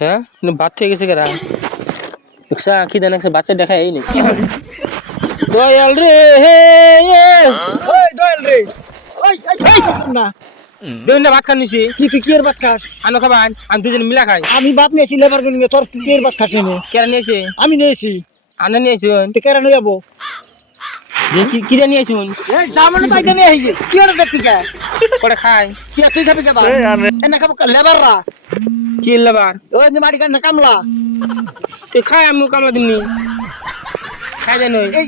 হ্যাঁ ভাত থেকে গেছে কেরা একটা কি দেন একটা বাচ্চা দেখা এই নেই দয়াল রে হে ওই দয়াল রে ওই না দেন না ভাত খান নিছি তুই কি এর ভাত খাস? আনো খাবান আমি দুজন মিলা খাই আমি বাপ নিয়েছি লেবার গুলো তোর কি এর ভাত খাস নে? কেরা নিয়েছে আমি নিয়েছি আনা নিয়েছুন তুই কেন নিয়ে যাবো? দেখি কিরা নিয়েছুন এই জামানো তাইতে নিয়ে আইছে কি আর দেখতি কে করে খাই কি তুই খাবি যাবা এনা খাবো লেবাররা কি লাবার ওই যে মাটি কান্না কামলা তুই খাই আমি কামলা দিমনি খাই যাই নই এই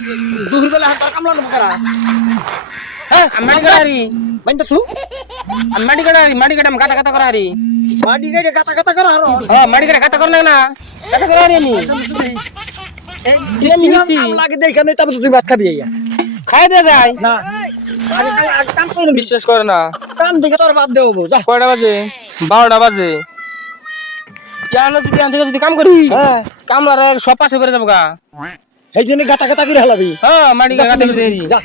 দুপুর বেলা হাত কামলা না করা হ্যাঁ মাটি কাটারি বাইন্দা তুই মাটি কাটা গাতা গাতা করা হারি মাটি গাড়ি কাটা কাটা করা হারো হ্যাঁ মাটি কাটা গাতা কর না গাতা করা হারি আমি এই কি লাগে দেখানো তবে তুই ভাত খাবি আইয়া খাই দে যায় না আগে কাম করে বিশ্বাস করে না কাম দেখে তোর বাদ দেবো যা কয়টা বাজে 12টা বাজে কেন যদি কাম করি হ্যাঁ কামলার সব পাশে করে যাবো গা এই জন্য গাতা গাতা করে হালাবি হ্যাঁ মাটি গাতা করে দেরি যা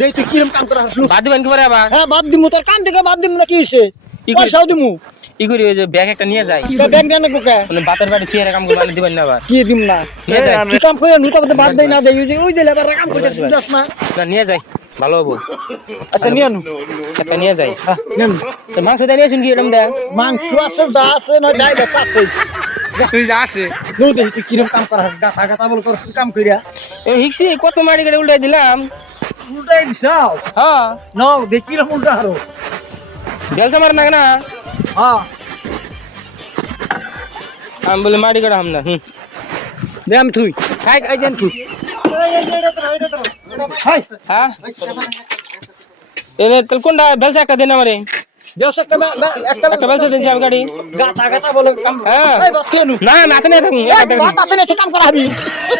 দেখ তুই কিরম কাম করা হাসলু বাদ দিবেন কি করে আবার হ্যাঁ বাদ দিমু তোর কাম থেকে বাদ দিমু না কি হইছে কি করি? পয়সাও দিমু কি করি ওই যে ব্যাগ একটা নিয়ে যাই ব্যাংক দেন না কোকা মানে বাতের বাড়ি ফিরে কাম করে দিবেন না আবার কি দিম না নিয়ে যাই তুই কাম করে নুতা বলতে বাদ দেই না দেই ওই যে লেবার কাম করতে যাস না না নিয়ে যাই ভালো হবো আচ্ছা নিয়ে আনু একটা নিয়ে যাই নেন তো মাংস দিয়ে নিয়েছেন কি এরকম দেয় মাংস আছে যা আছে না ডাইল আছে তুই যা আসে নো দেখি তুই কিরম কাম করা গাতা গাতা বল কর কাম কইরা এই হিকসি কত মাটি কেটে উল্টাই দিলাম উল্টাই দিছাও হ্যাঁ নাও দেখি কিরম উল্টা হারো জলসা মার না না হ্যাঁ আমি বলি মাটি কাটা হাম না দে আমি তুই খাই এই যেন তুই হাই হ্যাঁ এনে তাহলে কোনটা বেলসা একটা দেন আমারে দেশ একটা একটা বেলসা দিন যাবে গাড়ি গাতা গাতা বলে কাম হ্যাঁ এই বাস কেন না নাতে না থাকুন বাত আপনি এসে কাম করা হবি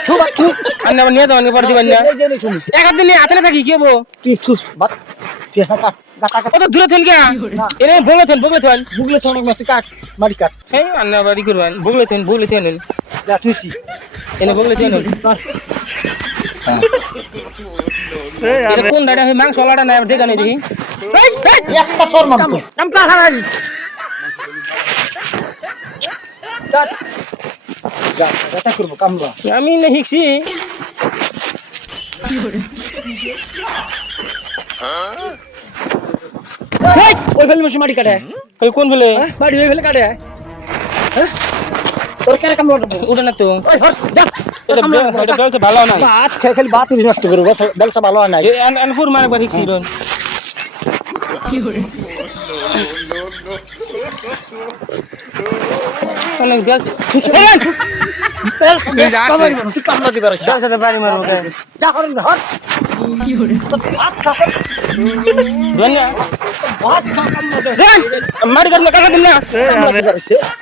থু বাত থু আর না নিয়ে যাবেন পরে দিবেন না এই যে শুনি এক দিন হাতে না থাকি কি হবো তুই থু বাত তুই হাতা গাতা গাতা কত দূরে থেন কে এনে বগলে থেন বুগলে থনক না তুই কাট মারি কাট এই আন্না বাড়ি করবেন বগলে থেন যা তুইছি এনে বগলে থেন এটা কোন দাঁড়া মাংস লাটা না দেখা নেই দেখি একটা সর মার তো কাম করা হারাই কাট যা গাতা করব কামরা আমি না হিকছি ওই ফেলে মশি মাটি কাটে তুই কোন ফেলে মাটি ওই ফেলে কাটে হ্যাঁ তোর কেন কাম করব উঠে না তো ওই হর যা এটা বেলসা ভালো না বাত খালি বাত নষ্ট করব বেলসা ভালো হয় না ফুর মানে বাড়ি ছিল অনেক বেলসা বেলসা তুই কাম না দিবার বেলসাতে বাড়ি মারবো যা করেন হর কি করে ভাত খা ধন্যবাদ ভাত খা কাম না দে মারি কাটলে কাটা দিন না কাম না দিবার